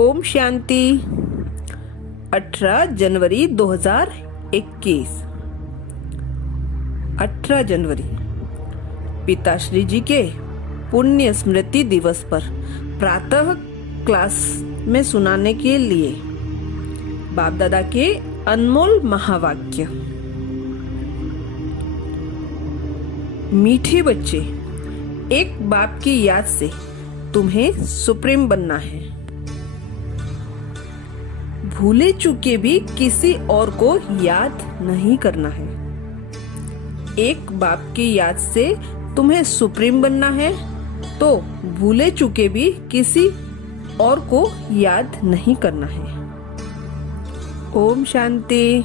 ओम शांति। 18 जनवरी 2021। 18 जनवरी पिताश्री जी के पुण्य स्मृति दिवस पर प्रातः क्लास में सुनाने के लिए बाप दादा के अनमोल महावाक्य। मीठे बच्चे, एक बाप की याद से तुम्हें सुप्रीम बनना है। भूले चुके भी किसी और को याद नहीं करना है। एक बाप की याद से तुम्हें सुप्रीम बनना है, तो भूले चुके भी किसी और को याद नहीं करना है। ओम शांति।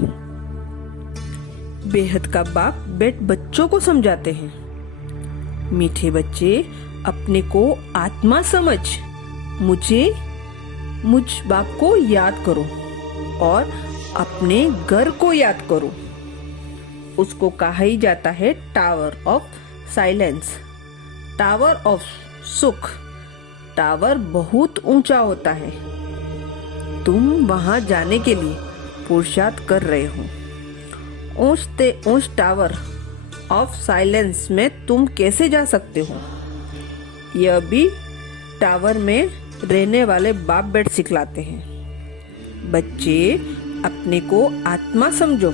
बेहद का बाप बच्चों को समझाते हैं, मीठे बच्चे, अपने को आत्मा समझ मुझ बाप को याद करो और अपने घर को याद करो। उसको कहा ही जाता है tower of silence, tower of सुख। टावर बहुत ऊंचा होता है। तुम वहां जाने के लिए पुरुषार्थ कर रहे हो। ऊंच टावर ऑफ साइलेंस में तुम कैसे जा सकते हो, यह भी टावर में रहने वाले बाप बेट सिखलाते हैं। बच्चे, अपने को आत्मा समझो।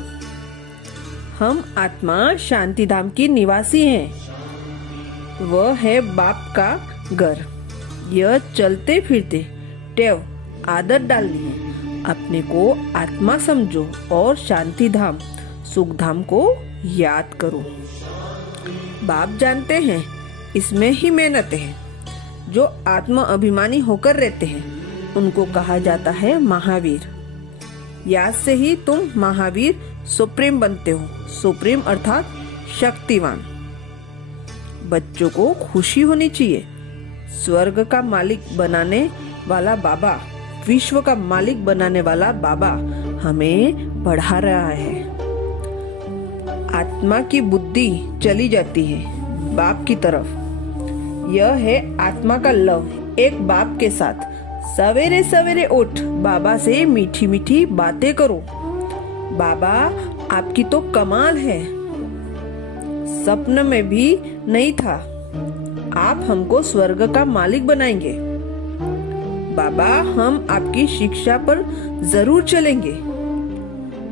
हम आत्मा शांति धाम की निवासी हैं। वह है बाप का घर। यह चलते फिरते टेव आदत डालनी है। अपने को आत्मा समझो और शांति धाम सुख धाम को याद करो। बाप जानते हैं इसमें ही मेहनत है। जो आत्मा अभिमानी होकर रहते हैं उनको कहा जाता है महावीर। याद से ही तुम महावीर सुप्रीम बनते हो। सुप्रीम अर्थात शक्तिवान। बच्चों को खुशी होनी चाहिए। स्वर्ग का मालिक बनाने वाला बाबा, विश्व का मालिक बनाने वाला बाबा हमें पढ़ा रहा है। आत्मा की बुद्धि चली जाती है बाप की तरफ। यह है आत्मा का लव। एक बाप के साथ सवेरे सवेरे उठ बाबा से मीठी मीठी बातें करो। बाबा, आपकी तो कमाल है, सपने में भी नहीं था आप हमको स्वर्ग का मालिक बनाएंगे। बाबा, हम आपकी शिक्षा पर जरूर चलेंगे।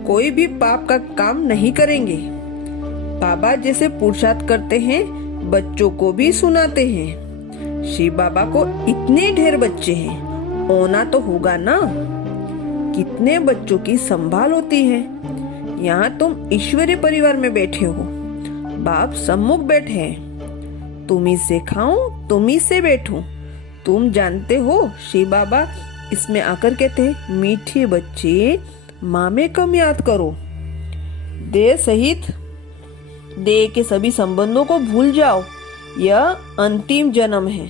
कोई भी पाप का काम नहीं करेंगे। बाबा जैसे पुरुषार्थ करते हैं बच्चों को भी सुनाते हैं। शिव बाबा को इतने ढेर बच्चे हैं, होना तो होगा ना। कितने बच्चों की संभाल होती है। यहाँ तुम ईश्वरीय परिवार में बैठे हो। बाप सम्मुख बैठे हैं। तुम ही से खाऊं, तुम ही से बैठूं। तुम जानते हो शिव बाबा इसमें आकर कहते हैं, मीठे बच्चे, माँ में कम याद करो। देह सहित देह के सभी संबंधों को भूल जाओ। यह अंतिम जन्म है।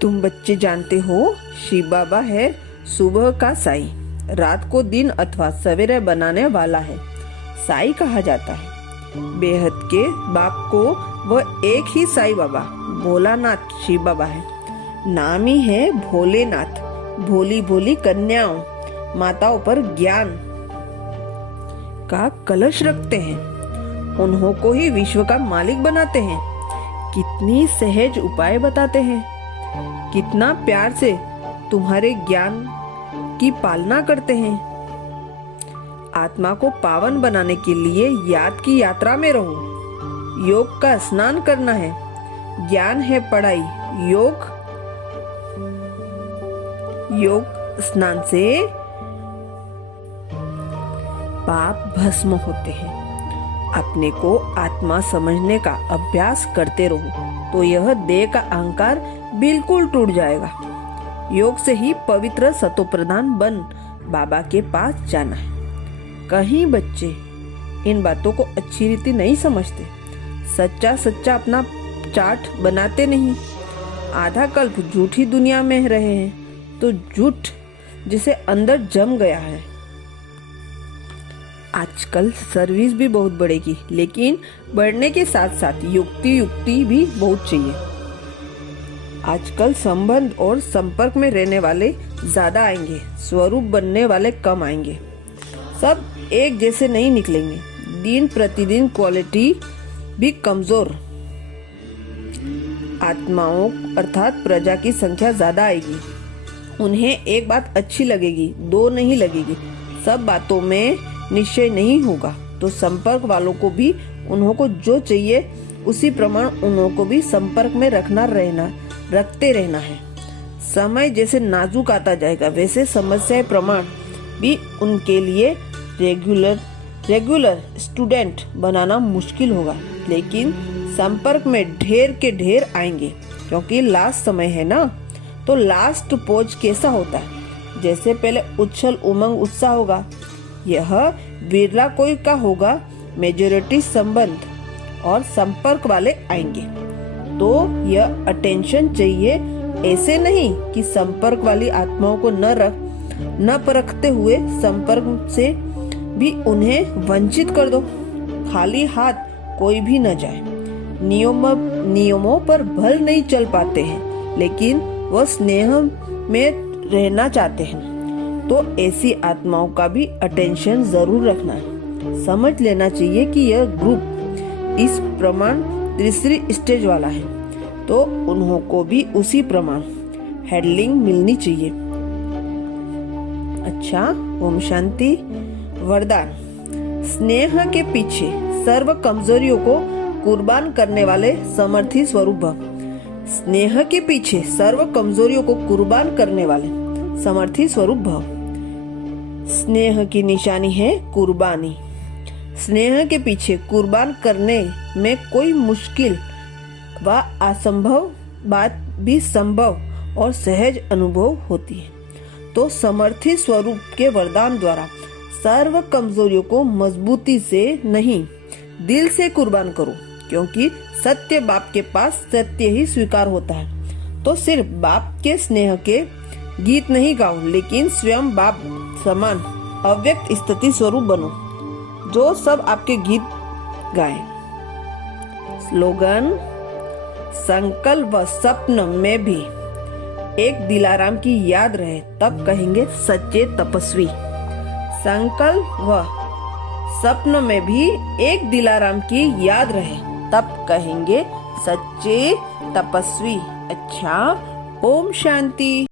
तुम बच्चे जानते हो शिव बाबा है सुबह का साई, रात को दिन अथवा सवेरे बनाने वाला है। साई कहा जाता है। बेहद के बाप को वह एक ही साई बाबा भोलानाथ शिव बाबा है। नाम ही है भोलेनाथ। भोली भोली कन्याओं माताओं पर ज्ञान का कलश रखते हैं। उन्हों को ही विश्व का मालिक बनाते हैं। कितनी सहज उपाय बताते हैं। कितना प्यार से तुम्हारे ज्ञान की पालना करते हैं। आत्मा को पावन बनाने के लिए याद की यात्रा में रहो। योग का स्नान करना है। ज्ञान है पढ़ाई। योग स्नान से पाप भस्म होते हैं। अपने को आत्मा समझने का अभ्यास करते रहो तो यह देह का अहंकार बिल्कुल टूट जाएगा। योग से ही पवित्र सतोप्रधान बन बाबा के पास जाना है। कहीं बच्चे इन बातों को अच्छी रीति नहीं समझते। सच्चा अपना चार्ट बनाते नहीं। आधा कल्प झूठी दुनिया में रहे हैं तो झूठ जिसे अंदर जम गया है। आजकल सर्विस भी बहुत बढ़ेगी, लेकिन बढ़ने के साथ साथ युक्ति भी बहुत चाहिए। आजकल संबंध और संपर्क में रहने वाले ज्यादा आएंगे, स्वरूप बनने वाले कम आएंगे। सब एक जैसे नहीं निकलेंगे। दिन प्रतिदिन क्वालिटी भी कमजोर। आत्माओं अर्थात प्रजा की संख्या ज्यादा आएगी। उन्हें एक बात अच्छी लगेगी, दो नहीं लगेगी। सब बातों में निश्चय नहीं होगा, तो संपर्क वालों को भी उन्हों को जो चाहिए उसी प्रमाण उन्हों को भी संपर्क में रखते रहना है। समय जैसे नाजुक आता जाएगा, वैसे समस्याएं प्रमाण भी उनके लिए रेगुलर स्टूडेंट बनाना मुश्किल होगा। लेकिन संपर्क में ढेर के ढेर आएंगे, क्योंकि लास्ट समय है ना। तो लास्ट पोज कैसा होता है? जैसे पहले उछल उमंग उत्साह होगा, यह विरला कोई का होगा। मेजॉरिटी संबंध और संपर्क वाले आएंगे। तो यह अटेंशन चाहिए, ऐसे नहीं कि संपर्क वाली आत्माओं को न परखते हुए संपर्क से भी उन्हें वंचित कर दो। खाली हाथ कोई भी न जाए। नियमों पर भल नहीं चल पाते हैं, लेकिन वह स्नेह में रहना चाहते हैं। तो ऐसी आत्माओं का भी अटेंशन जरूर रखना है। समझ लेना चाहिए कि यह ग्रुप इस प्रमाण तीसरी स्टेज वाला है, तो उन्हों को भी उसी प्रमाण हैंडलिंग मिलनी चाहिए। अच्छा, ओम शांति। वरदान। स्नेह के पीछे सर्व कमजोरियों को कुर्बान करने वाले समर्थी स्वरूप भव। स्नेह के पीछे सर्व कमजोरियों को कुर्बान करने वाले समर्थी स्वरूप भव। स्नेह की निशानी है कुर्बानी। स्नेह के पीछे कुर्बान करने में कोई मुश्किल व असंभव बात भी संभव और सहज अनुभव होती है। तो समर्थी स्वरूप के वरदान द्वारा सर्व कमजोरियों को मजबूती से नहीं, दिल से कुर्बान करो, क्योंकि सत्य बाप के पास सत्य ही स्वीकार होता है। तो सिर्फ बाप के स्नेह के गीत नहीं गाओ, लेकिन स्वयं बाप समान अव्यक्त स्थिति स्वरूप बनो, जो सब आपके गीत गाए। स्लोगन। संकल्प व स्वप्न में भी एक दिलाराम की याद रहे, तब कहेंगे सच्चे तपस्वी। संकल्प व स्वप्न में भी एक दिलाराम की याद रहे, तब कहेंगे सच्चे तपस्वी। अच्छा, ओम शांति।